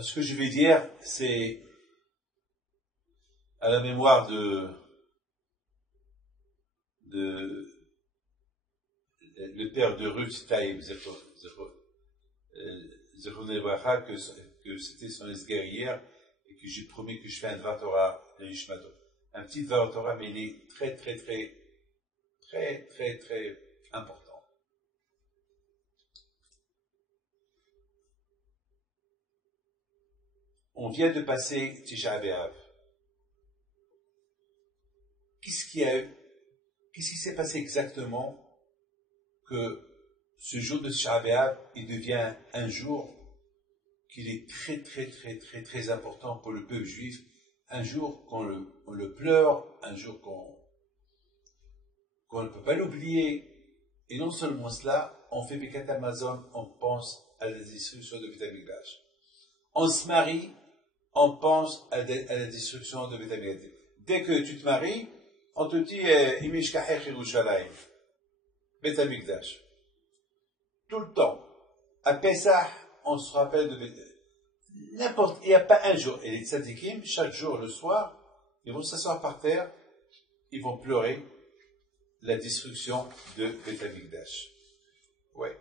Ce que je vais dire, c'est à la mémoire le père de Ruth Taïb, que c'était son ex-guerrière et que j'ai promis que je fais un Dvar Torah, un petit Dvar Torah, mais il est très important. On vient de passer Tisha B'Av. Qu'est-ce qui s'est passé exactement que ce jour de Tisha B'Av, il devient un jour qu'il est très important pour le peuple juif, un jour qu'on le pleure, un jour qu'on ne peut pas l'oublier. Et non seulement cela, on fait Birkat Hamazon, on pense à la destruction de Beit HaMikdash. On se marie, on pense à la destruction de Beit HaMikdash. Dès que tu te maries, on te dit Imish Kahech Yerushalayim, Beit HaMikdash. Tout le temps. À Pessah, on se rappelle de Beit HaMikdash. Il n'y a pas un jour. Et les tzadikim, chaque jour, le soir, ils vont s'asseoir par terre, ils vont pleurer la destruction de Beit HaMikdash. Ouais.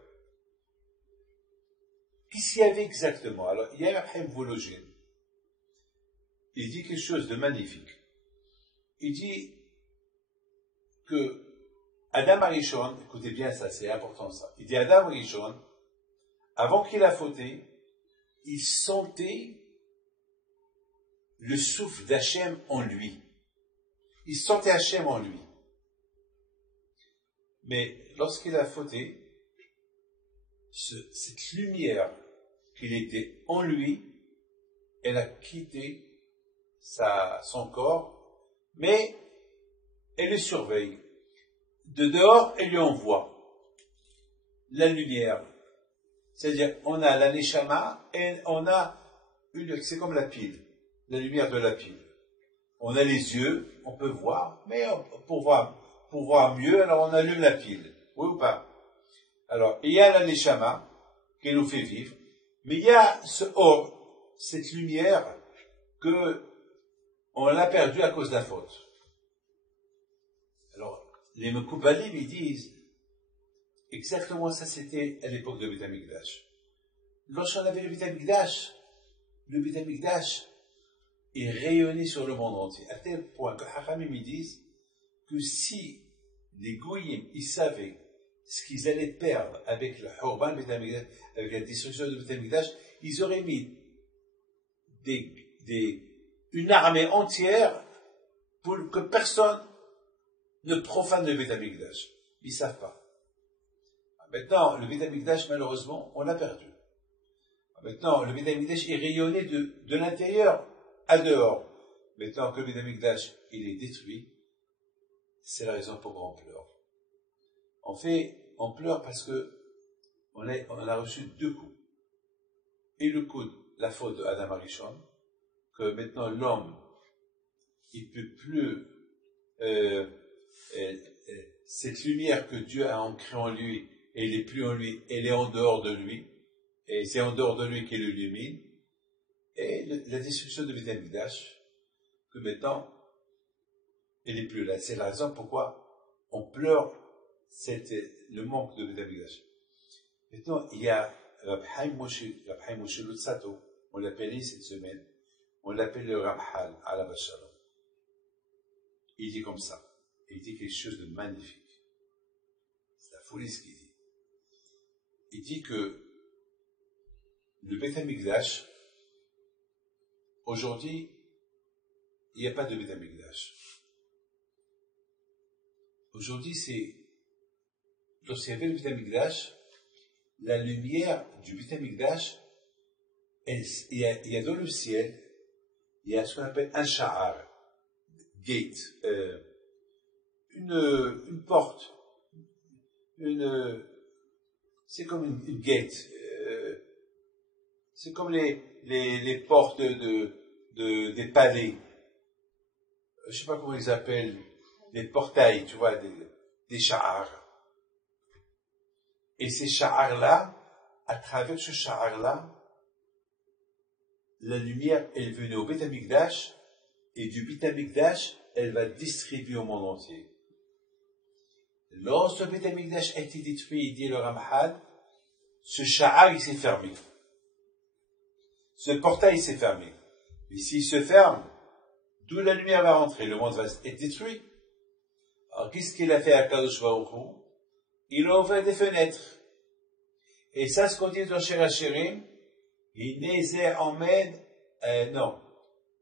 Qu'est-ce qu'il y avait exactement? Alors, il y a un Vologine. Il dit quelque chose de magnifique. Il dit que Adam Arishon, écoutez bien ça, c'est important ça. Il dit Adam Arishon, avant qu'il a fauté, il sentait le souffle d'Hachem en lui. Il sentait Hachem en lui. Mais lorsqu'il a fauté, cette lumière qu'il était en lui, elle a quitté son corps, mais elle le surveille. De dehors, elle lui envoie la lumière. C'est-à-dire, on a la neshama et on a c'est comme la pile, la lumière de la pile. On a les yeux, on peut voir, mais pour voir mieux, alors on allume la pile. Oui ou pas? Alors, il y a la neshama qui nous fait vivre, mais il y a cette lumière que on l'a perdue à cause de la faute. Alors, les Mekoubalim, ils disent, exactement ça c'était à l'époque de Beit HaMikdash. Lorsqu'on avait le Beit HaMikdash est rayonné sur le monde entier, à tel point que Hachamim ils disent que si les Goyim, ils savaient ce qu'ils allaient perdre avec le Hurban Beit HaMikdash, avec la destruction de Beit HaMikdash, ils auraient mis une armée entière pour que personne ne profane le Beit HaMikdash. Ils ne savent pas. Maintenant, le Beit HaMikdash, malheureusement, on l'a perdu. Maintenant, le Beit HaMikdash est rayonné de l'intérieur à dehors. Maintenant que le Beit HaMikdash, il est détruit, c'est la raison pour laquelle on pleure. On pleure parce que on a reçu 2 coups. Et le coup de la faute de Adam Arishon, que maintenant l'homme, il ne peut plus, cette lumière que Dieu a ancrée en lui, elle n'est plus en lui, elle est en dehors de lui, et c'est en dehors de lui qu'il illumine, et la destruction de Beit HaMikdash, que maintenant, elle n'est plus là. C'est la raison pourquoi on pleure le manque de Beit HaMikdash. Maintenant, il y a Rab Chaim Moshe Luzzatto, on l'appelle cette semaine, on l'appelle le Ramchal, Alav Shalom. Il dit comme ça, il dit quelque chose de magnifique. C'est la folie ce qu'il dit. Il dit que le Beit HaMikdash, aujourd'hui, il n'y a pas de Beit HaMikdash. Aujourd'hui, lorsqu'il y avait le Beit HaMikdash, la lumière du Beit HaMikdash, il y a dans le ciel, il y a ce qu'on appelle un sha'ar, gate, une porte, c'est comme une gate, c'est comme les portes des palais, je ne sais pas comment ils appellent, des portails, tu vois, des sha'ar. Et ces sha'ar-là, à travers ce sha'ar-là, la lumière, elle venait au Beth Amikdash, et du Beth Amikdash, elle va distribuer au monde entier. Lorsque le Beth Amikdash a été détruit, dit le Ramchal, ce sha'ar, il s'est fermé. Ce portail s'est fermé. Et s'il se ferme, d'où la lumière va rentrer, le monde va être détruit. Alors, qu'est-ce qu'il a fait à Kadosh Baruch Hu? Il a ouvert des fenêtres. Et ça, ce qu'on dit dans Shir HaShirim, il n'est emmène, non.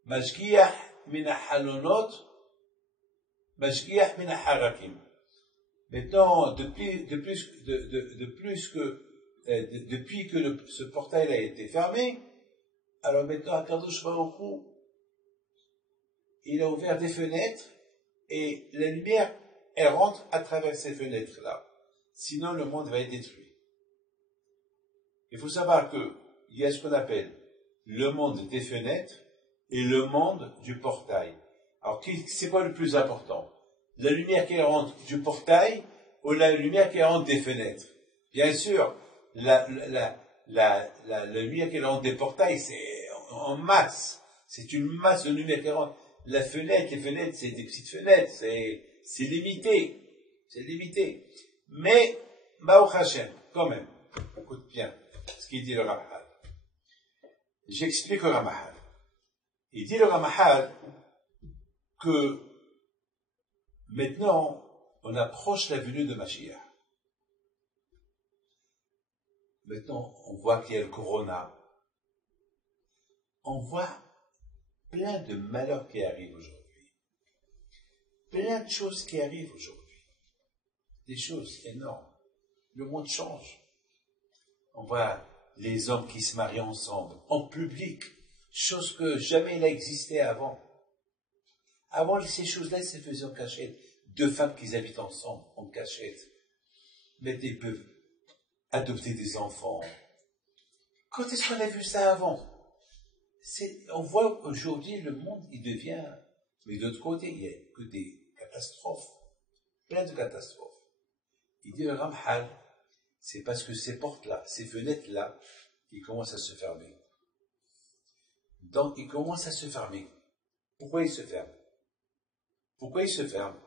Mashgiach min halonot, mashgiach min harakim. Maintenant, depuis que ce portail a été fermé, alors maintenant, à Kadosh Baruch Hu, il a ouvert des fenêtres et la lumière, elle rentre à travers ces fenêtres-là. Sinon, le monde va être détruit. Il faut savoir qu'il y a ce qu'on appelle le monde des fenêtres et le monde du portail. Alors, c'est quoi le plus important? La lumière qui rentre du portail ou la lumière qui rentre des fenêtres? Bien sûr, la lumière qui rentre des portails, c'est en masse. C'est une masse de lumière qui rentre. Les fenêtres, c'est des petites fenêtres, c'est limité. C'est limité. Mais, Baruch Hashem, quand même, écoute bien ce qu'il dit le Ramchal. J'explique le Ramchal. Il dit le Ramchal que maintenant, on approche la venue de Mashiach. Maintenant, on voit qu'il y a le Corona. On voit plein de malheurs qui arrivent aujourd'hui. Plein de choses qui arrivent aujourd'hui. Des choses énormes. Le monde change. On voit les hommes qui se marient ensemble, en public, chose que jamais il a existé avant. Avant, ces choses-là se faisaient en cachette. Deux femmes qui habitent ensemble, en cachette. Mais ils peuvent adopter des enfants. Quand est-ce qu'on a vu ça avant? On voit aujourd'hui le monde, il devient... Mais d'autre côté, il n'y a que des catastrophes. Plein de catastrophes. Il dit le Ramchal, c'est parce que ces portes-là, ces fenêtres-là, ils commencent à se fermer. Donc, ils commencent à se fermer. Pourquoi ils se ferment? Pourquoi ils se ferment?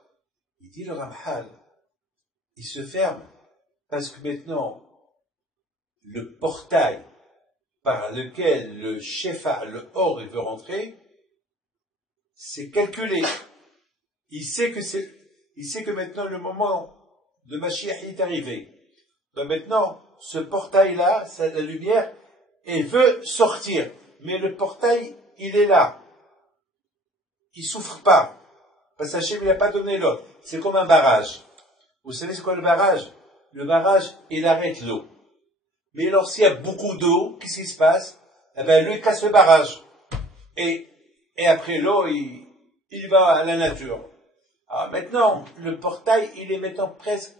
Il dit le Ramchal, ils se ferment parce que maintenant, le portail par lequel le shefa, le or, il veut rentrer, c'est calculé. Il sait que maintenant le moment de Mashiach est arrivé. Donc maintenant, ce portail-là, la lumière, elle veut sortir. Mais le portail, il est là. Il souffre pas. Parce que Hachem, il n'a pas donné l'eau. C'est comme un barrage. Vous savez c'est quoi le barrage? Le barrage, il arrête l'eau. Mais lorsqu'il y a beaucoup d'eau, qu'est-ce qui se passe? Eh bien, lui, il casse le barrage. Et après l'eau, il va à la nature. Alors maintenant, le portail, il est maintenant presque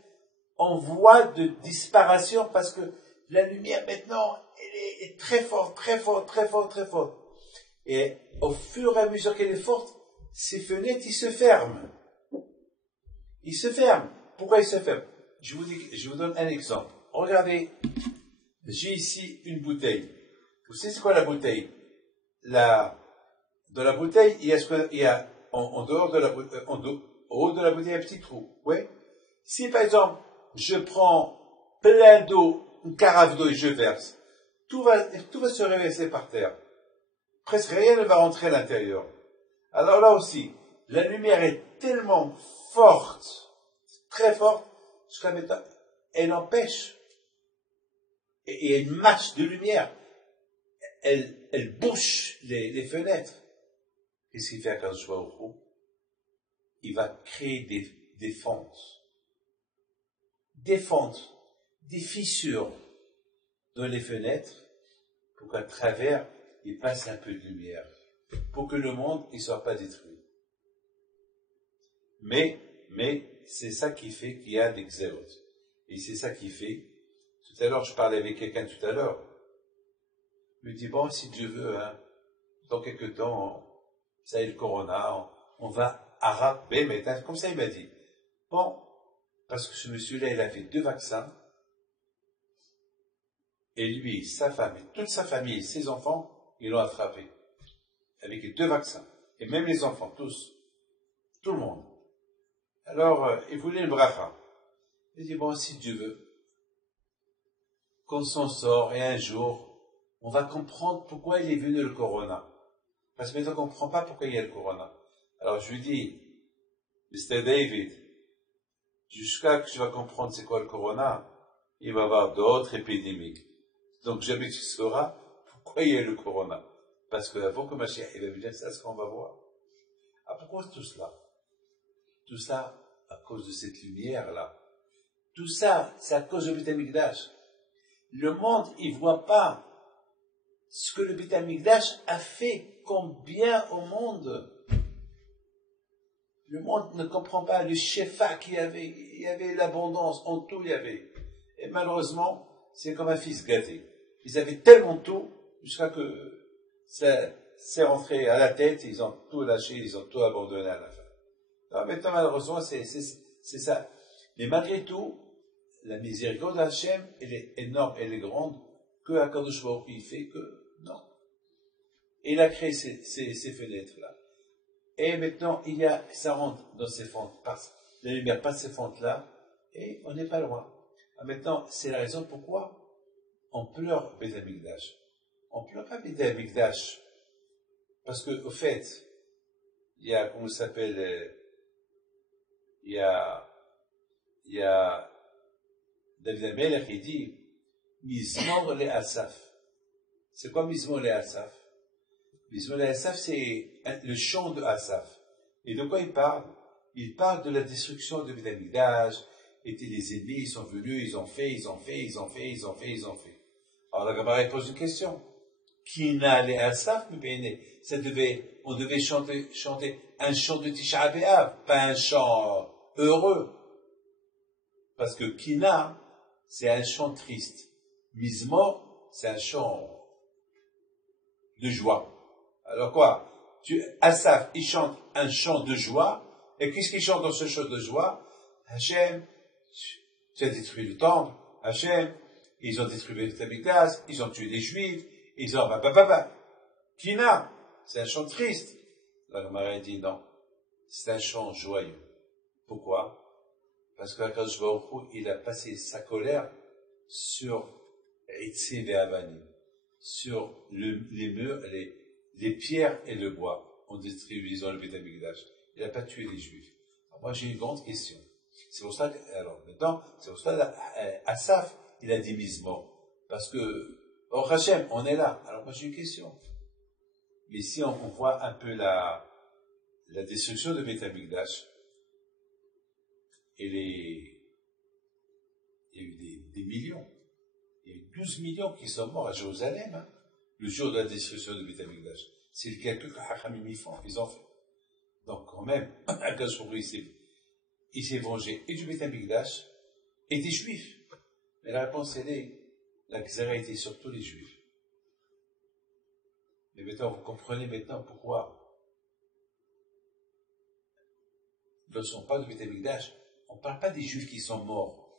en voie de disparition parce que la lumière maintenant, elle est très forte, très forte, très forte, très forte. Et au fur et à mesure qu'elle est forte, ces fenêtres, ils se ferment. Ils se ferment. Pourquoi ils se ferment? Je vous donne un exemple. Regardez, j'ai ici une bouteille. Vous savez c'est quoi la bouteille? Dans la bouteille, il y a en dehors de la bouteille, au haut de la bouteille, un petit trou. Oui? Si par exemple, je prends plein d'eau, une carafe d'eau et je verse, tout va se reverser par terre. Presque rien ne va rentrer à l'intérieur. Alors là aussi, la lumière est tellement forte, très forte, jusqu'à maintenant, elle empêche. Et il y a une masse de lumière. Elle bouche les fenêtres. Qu'est-ce qu'il fait à Kadosh Baruch Hu? Il va créer des fentes. Des fentes, des fissures dans les fenêtres pour qu'à travers, il passe un peu de lumière. Pour que le monde ne soit pas détruit. Mais c'est ça qui fait qu'il y a des xérotes. Et c'est ça qui fait. Tout à l'heure, je parlais avec quelqu'un tout à l'heure. Il me dit, bon, si Dieu veut, hein, dans quelques temps, ça y est, le corona, on va Arab Bémet, comme ça il m'a dit. Bon, parce que ce monsieur-là, il a fait 2 vaccins, Et lui, sa femme, et toute sa famille, ses enfants, ils l'ont attrapé. Avec les 2 vaccins. Et même les enfants, tous. Tout le monde. Alors, il voulait le bracha. Il dit, bon, si Dieu veut, qu'on s'en sort, et un jour, on va comprendre pourquoi il est venu le corona. Parce que maintenant, on ne comprend pas pourquoi il y a le corona. Alors, je lui dis, Mr. David, jusqu'à que tu vas comprendre c'est quoi le corona, il va y avoir d'autres épidémies. Donc, jamais tu sauras pourquoi il y a le corona. Parce que avant que Mashiach il va venir, c'est ce qu'on va voir. Ah, pourquoi tout cela? Tout ça, à cause de cette lumière-là. Tout ça, c'est à cause du Beit HaMikdash. Le monde, il voit pas ce que le Beit HaMikdash a fait comme bien au monde. Le monde ne comprend pas le shefa qu'il y avait. Il y avait l'abondance, en tout il y avait. Et malheureusement, c'est comme un fils gâté. Ils avaient tellement tout, jusqu'à que ça s'est rentré à la tête, ils ont tout lâché, ils ont tout abandonné à la fin. Alors maintenant, malheureusement, c'est ça. Mais malgré tout, la miséricorde d'Hachem, elle est énorme, elle est grande, que Akadosh Baruch Hu, il fait que, non. Et il a créé ces fenêtres-là. Et maintenant, ça rentre dans ces fentes, la lumière passe ces fentes-là, et on n'est pas loin. Maintenant, c'est la raison pourquoi on pleure Beit HaMikdash. On pleure pas Beit HaMikdash, parce que, au fait, il y a, comment ça s'appelle, il y a David HaMelech, il dit, Mizmor le Asaf. C'est quoi Mizmor le Asaf? Mizmor le Asaf, c'est le chant de Asaf. Et de quoi il parle? Il parle de la destruction de Beit HaMikdash, et les ennemis, ils sont venus, ils ont fait. Alors la Gemara pose une question. Kina le Asaf, on devait chanter un chant de Tisha B'Av, pas un chant heureux. Parce que Kina, c'est un chant triste. Mizmor, c'est un chant de joie. Alors quoi? Asaf, il chante un chant de joie, et qu'est-ce qu'il chante dans ce chant de joie? Hachem, tu as détruit le temple, Hachem, ils ont détruit le Hamikdash, ils ont tué les Juifs, ils ont Kina, c'est un chant triste. La Gemara dit non, c'est un chant joyeux. Pourquoi? Parce que Akadosh Baruch Hu, il a passé sa colère sur Eitzim et Avanim, sur les murs, les pierres et le bois, en détruisant le Beit HaMikdash. Il n'a pas tué les Juifs. Alors moi, j'ai une grande question. C'est pour ça que, Asaf, il a dit Mizmor. Parce que, Hachem, on est là. Alors moi, j'ai une question. Mais si on voit un peu la destruction de Beit HaMikdash, il y a eu des millions. Il y a eu 12 millions qui sont morts à Jérusalem, hein, le jour de la destruction de Beit HaMikdash. C'est le calcul que Hachamim ils ont fait. Donc, quand même, Akadosh Baruch Hu, il s'est vengé et du Beit HaMikdash et des Juifs. Mais la réponse, elle est, la Xéra était sur tous les Juifs. Mais maintenant, vous comprenez maintenant pourquoi, lorsqu'on parle du Beit HaMikdash, on ne parle pas des Juifs qui sont morts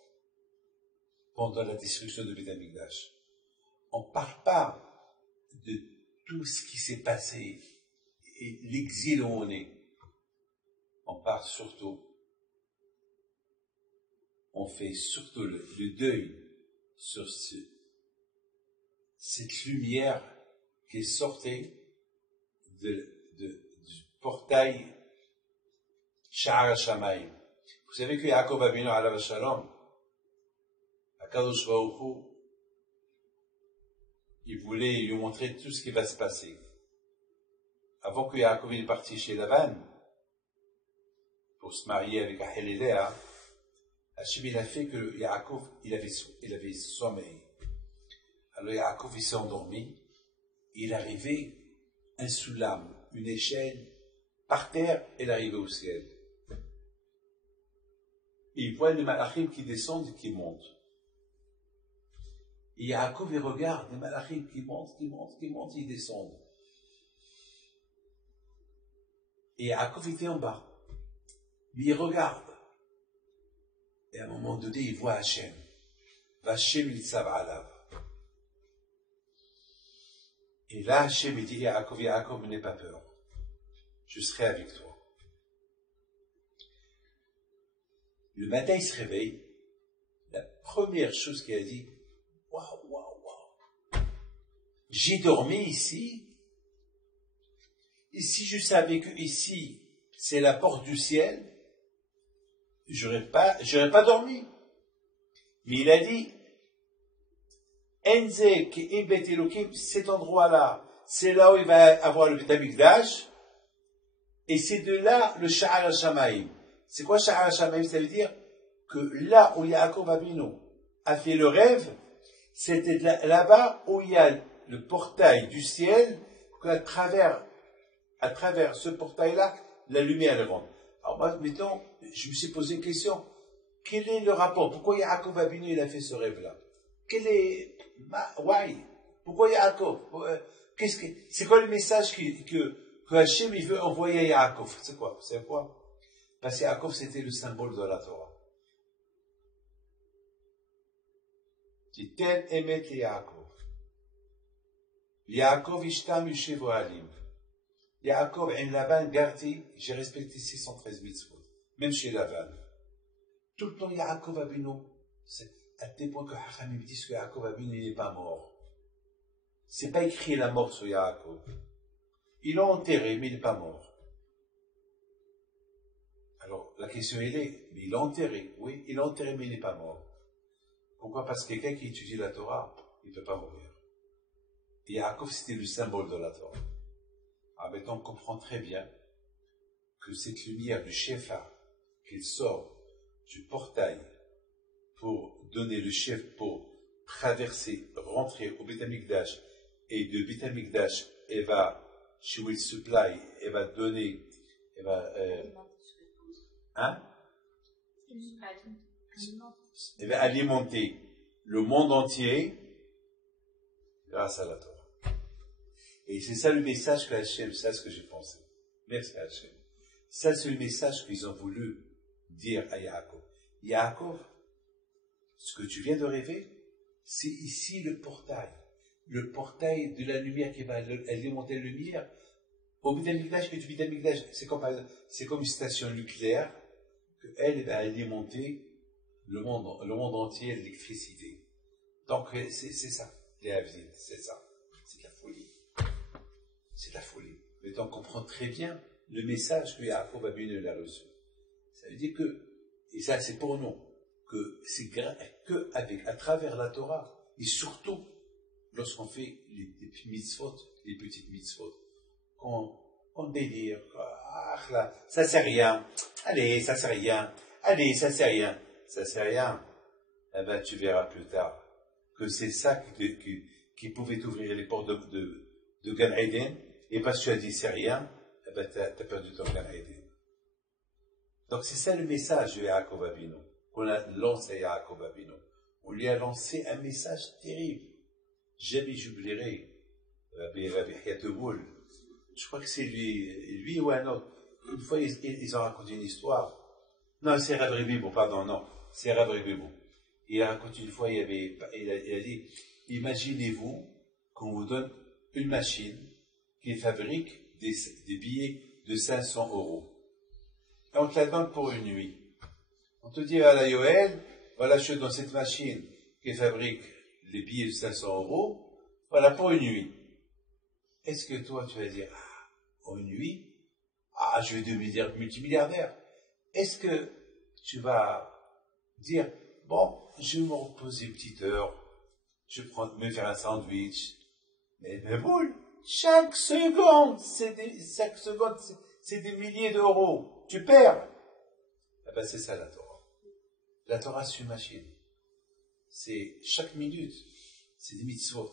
pendant la destruction de Beit HaMikdash. On ne parle pas de tout ce qui s'est passé et l'exil où on est. On parle surtout, on fait surtout le deuil sur cette lumière qui sortait du portail Sha'ar Shamayim. Vous savez que Yaakov Avinu alav shalom, Akadosh Baruch Hu, il voulait lui montrer tout ce qui va se passer. Avant que Yaakov est parti chez Lavan, pour se marier avec Rachel et Léa, Hachem il a fait que Yaakov, il avait sommeil. Alors Yaakov il s'est endormi, il arrivait un soulam, une échelle, par terre, elle arrivait au ciel. Et il voit les malachim qui descendent et qui montent. Et Yaakov, il regarde les malachim qui montent, ils descendent. Et Yaakov était en bas. Mais il regarde. Et à un moment donné, il voit Hachem. Hachem, il s'avalav. Et là, Hachem dit, Yaakov, n'aie pas peur. Je serai avec toi. Le matin, il se réveille. La première chose qu'il a dit, waouh. J'ai dormi ici. Et si je savais que ici, c'est la porte du ciel, j'aurais pas dormi. Mais il a dit, Enze ki ibet Elokim, cet endroit-là, c'est là où il va avoir le Beit HaMikdash, et c'est de là le Sha'ar HaShamayim. C'est quoi Sha'ar HaShamayim? Ça veut dire que là où Yaakov Avinu a fait le rêve, c'était là-bas où il y a le portail du ciel, qu'à travers ce portail-là, la lumière rentre. Alors moi, mettons, je me suis posé une question. Quel est le rapport? Pourquoi Yaakov Avinu il a fait ce rêve-là? Why? Pourquoi Yaakov? C'est quoi le message que Hachem il veut envoyer à Yaakov? C'est quoi? C'est quoi? Parce que Yaakov c'était le symbole de la Torah. Titel emet Yaakov. Yaakov ishtam yushev ohalim. Yaakov en Laban gardi, j'ai respecté 613 mitzvot, même chez Laban. Tout le temps Yaakov Avinu, c'est à tel point que Hachamim disent que Yaakov Avinu n'est pas mort. C'est pas écrit la mort sur Yaakov. Ils l'ont enterré, mais il n'est pas mort. Alors, la question elle est, mais il l'a enterré. Oui, il l'a enterré, mais il n'est pas mort. Pourquoi? Parce que quelqu'un qui étudie la Torah, il ne peut pas mourir. Et Yaakov, c'était le symbole de la Torah. Alors maintenant, on comprend très bien que cette lumière du Shefa, qu'il sort du portail pour donner le chef, pour traverser, rentrer au Beit HaMikdash, et de Beit HaMikdash, elle va, she will supply, elle va donner, elle va, elle va alimenter le monde entier grâce à la Torah. Et c'est ça le message que Hachem, ça ce que j'ai pensé. Merci Hachem. Ça c'est le message qu'ils ont voulu dire à Yaakov. Yaakov, ce que tu viens de rêver, c'est ici le portail de la lumière qui va alimenter la lumière. Au Beit HaMikdash, et du Beit HaMikdash, c'est comme une station nucléaire, qu'elle va alimenter le monde entier d'électricité. Donc, c'est ça, les Havdil, c'est ça. C'est de la folie. C'est de la folie. Mais on comprend très bien le message que Yaakov Avinu a reçu. Ça veut dire que, et ça c'est pour nous, que c'est à travers la Torah, et surtout lorsqu'on fait les petites mitzvot, qu'on délire, là, ça c'est rien, allez, ça c'est rien, allez, ça c'est rien, eh ben tu verras plus tard que c'est ça qui pouvait t'ouvrir les portes de Gan Eden, et parce que tu as dit c'est rien, eh ben t'as perdu ton Gan Eden. Donc c'est ça le message de Yaakov Avinu, qu'on a lancé à Yaakov Avinu. On lui a lancé un message terrible. Jamais j'oublierai Rabbi Yateboul. Je crois que c'est lui ou un autre. Une fois, ils ont raconté une histoire. Non, c'est Rabbi Ribibou, pardon, non. C'est Rabbi Ribibou. Il a raconté une fois, il a dit, imaginez-vous qu'on vous donne une machine qui fabrique des billets de 500 €. Et on te la donne pour une nuit. On te dit, voilà Yoël, voilà je te donne cette machine qui fabrique les billets de 500 €, voilà pour une nuit. Est-ce que toi tu vas dire, une nuit, je vais devenir multimilliardaire? Est-ce que tu vas dire, bon, je vais me reposer une petite heure, je vais me faire un sandwich, mais boule, chaque seconde, c'est des milliers d'euros. Tu perds. Eh ben, c'est ça la Torah. La Torah, c'est une machine. C'est chaque minute, c'est des mitzvot.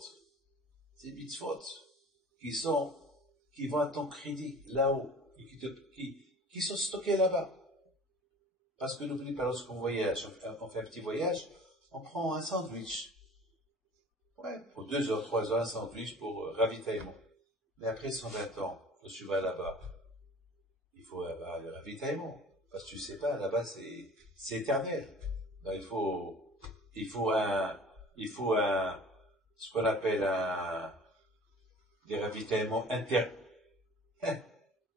C'est des mitzvot qui vont à ton crédit là-haut et qui sont stockés là-bas. Parce que n'oublie pas, lorsqu'on voyage, on fait un petit voyage, on prend un sandwich. Ouais, pour 2 heures, 3 heures, un sandwich pour ravitaillement. Mais après 120 ans, quand tu vas là-bas, il faut avoir le ravitaillement. Parce que tu sais pas, là-bas, c'est éternel. Donc, il faut ce qu'on appelle des ravitaillements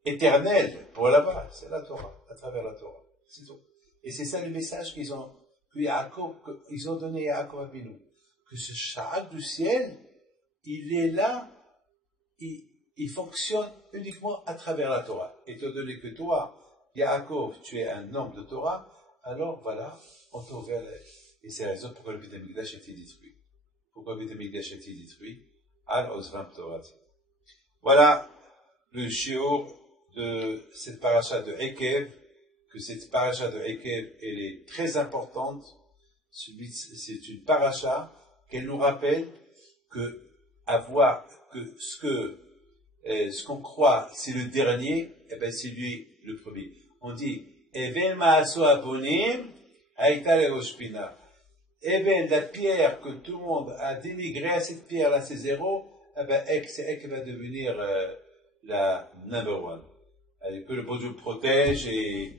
éternels pour là-bas. C'est la Torah, à travers la Torah. C'est tout. Et c'est ça le message qu'ils ont donné à Yaakov Avinu. Que ce Sha'ak du ciel, il est là, il fonctionne uniquement à travers la Torah. Étant donné que toi, Yaakov, tu es un homme de Torah, alors voilà, on t'a ouvert et c'est la raison pourquoi le Beth Amikdash a été détruit. Pourquoi le Beth Amikdash a été détruit? Al Ozvam Torah. Voilà le shiur de cette paracha de Ekev, que cette paracha de Ekev, elle est très importante. C'est une paracha qu'elle nous rappelle que ce qu'on croit, c'est le dernier, et ben c'est lui le premier. On dit, Even ma'aso abonim, haïta leoshpina. Even, la pierre que tout le monde a dénigrée à cette pierre-là, c'est zéro, eh ben, c'est elle qui va devenir la number one. Que le bon Dieu protège et